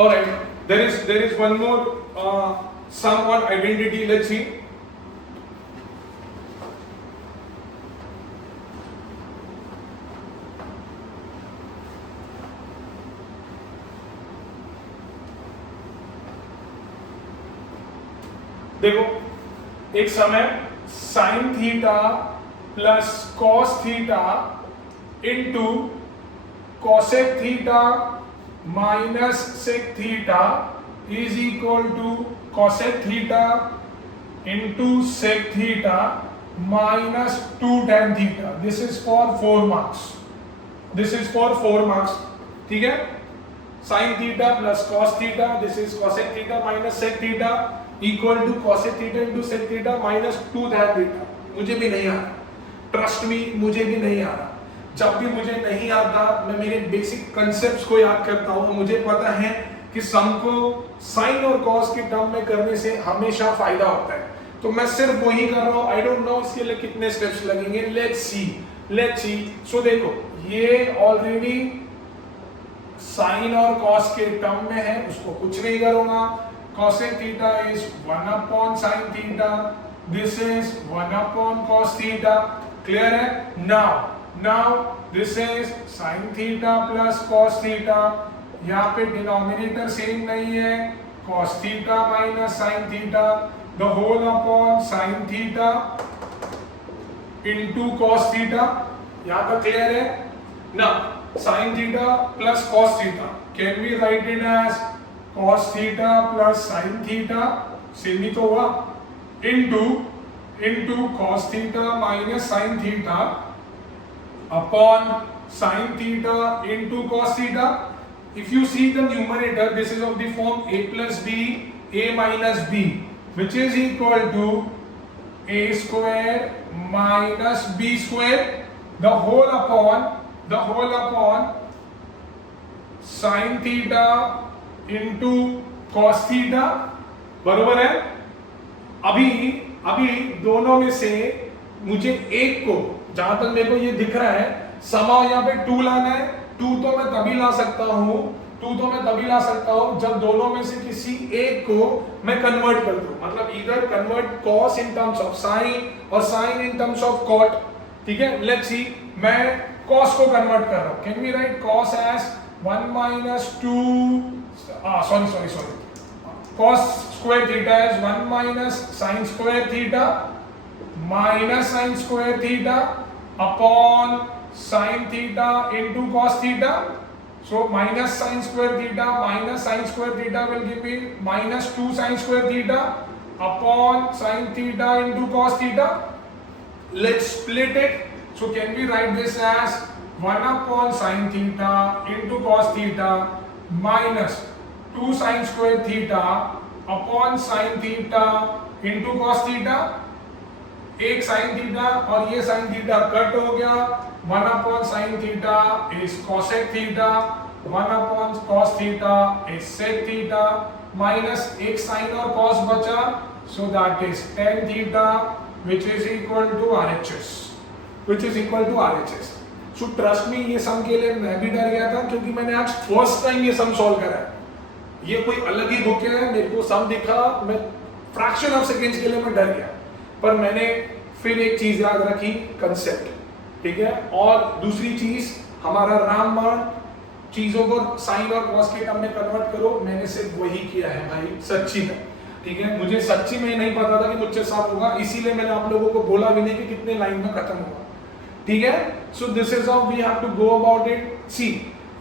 All right, there is one more sum on identity. Let's see. देखो एक समय sine theta plus cos theta into cosec theta minus sec theta is equal to cosec theta into sec theta minus 2 tan theta. This is for 4 marks, this is for 4 marks, ठीक है। Sine theta plus cos theta, this is cosec theta minus sec theta equal to cosec theta into sec theta minus 2 tan theta. मुझे भी नहीं आ रहा, ट्रस्ट मी, मुझे भी नहीं आ रहा। जब भी मुझे नहीं आता मैं मेरे बेसिक कंसेप्ट्स को याद करता हूं, मुझे पता है कि सम को साइन और कॉस के टर्म में करने से हमेशा फायदा होता है, तो मैं सिर्फ वही कर रहा हूं। आई डोंट नो इसके लिए कितने स्टेप्स लगेंगे, लेट्स सी। सो देखो ये ऑलरेडी साइन और कॉस के टर्म में है, उसको कुछ नहीं करूंगा। Cosec theta is 1 upon sine theta, this is 1 upon cos theta, clear है। Now this is sin theta plus cos theta, यहाँ पे डिनोमिनेटर सेम नहीं है, cos theta minus sin theta the whole upon sin theta into cos theta, यहाँ तक क्लियर है ना। sin theta plus cos theta can be right it as cos theta plus sin theta, same ही तो हुआ, into cos theta minus sin theta upon sin theta into cos theta. If you see the numerator, this is of the form a plus b, a minus b, which is equal to a square minus b square, the whole upon sin theta into cos theta, बरोबर है। अभी दोनों में से मुझे एक को, जहां तक मेरे को ये दिख रहा है, समा यहाँ पे 2 लाना है। 2 तो मैं तभी ला सकता हूं जब दोनों में से किसी एक को मैं कन्वर्ट कर दूं, मतलब इधर convert cos in terms of sin और sin in terms of cot, ठीक है। लेट्स सी, मैं cos को कन्वर्ट कर रहा हूं। Can we write cos as 1 minus 2 sorry cos square theta as 1 minus sin square theta minus sin square theta upon sin theta into cos theta. So minus sin square theta minus sin square theta will give me minus 2 sin square theta upon sin theta into cos theta. Let's split it. So can we write this as 1 upon sin theta into cos theta minus 2 sin square theta upon sine theta into cos theta, एक साइन थीटा और ये साइन थीटा कट हो गया, 1 upon sine theta is cosec theta, 1 upon cos theta is sec theta, minus एक साइन और कॉस बचा, so that is tan theta which is equal to RHS, which is equal to RHS. So trust me, ये सम के लिए मैं भी डर गया था क्योंकि मैंने आज फर्स्ट टाइम ये सम सॉल्व करा है। ये कोई अलग ही बुक है, मेरे को सम दिखा, मैं फ्रैक्शन ऑफ सेकेंड्स के लिए मैं डर गया, पर मैंने फिर एक चीज याद रखी, कंसेप्ट, ठीक है। और दूसरी चीज, हमारा रामबाण चीजों को साइन और कॉस के टर्म में कन्वर्ट करो, मैंने सिर्फ वही किया है भाई, सच्ची में, ठीक है। मुझे सच्ची में नहीं पता था कि मुझसे साफ होगा, इसीलिए मैंने आप लोगों को बोला भी नहीं कि कितने लाइन में खत्म होगा, ठीक है। So this is how we have to go about it. See,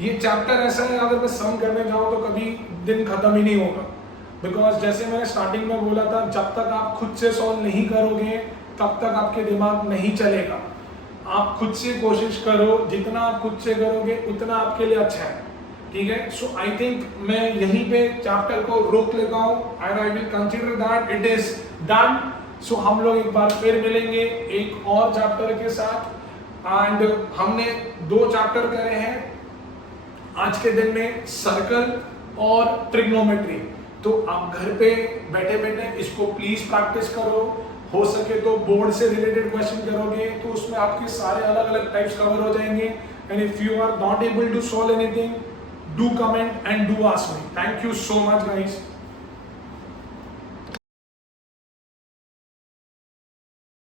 ये चैप्टर ऐसा है, अगर मैं सम करने जाऊं तो कभी दिन खत्म ही नहीं होगा, बिकॉज जैसे मैंने स्टार्टिंग में बोला था, जब तक आप खुद से सॉल्व नहीं करोगे तब तक आपके दिमाग नहीं चलेगा। आप खुद से कोशिश करो, जितना आप खुद से करोगे उतना आपके लिए अच्छा है, ठीक है। सो आई थिंक मैं यहीं पे चैप्टर को रोक लेता हूँ and I will consider that it is done. So हम लोग एक बार फिर मिलेंगे एक और चैप्टर के साथ, एंड हमने 2 चैप्टर करे हैं आज के दिन में, सर्कल और ट्रिग्नोमेट्री। तो आप घर पे बैठे बैठे इसको प्लीज प्रैक्टिस करो, हो सके तो बोर्ड से रिलेटेड क्वेश्चन करोगे तो उसमें आपके सारे अलग अलग टाइप्स कवर हो जाएंगे। And if you are not able to solve anything, do comment and do ask me. Thank you so much guys.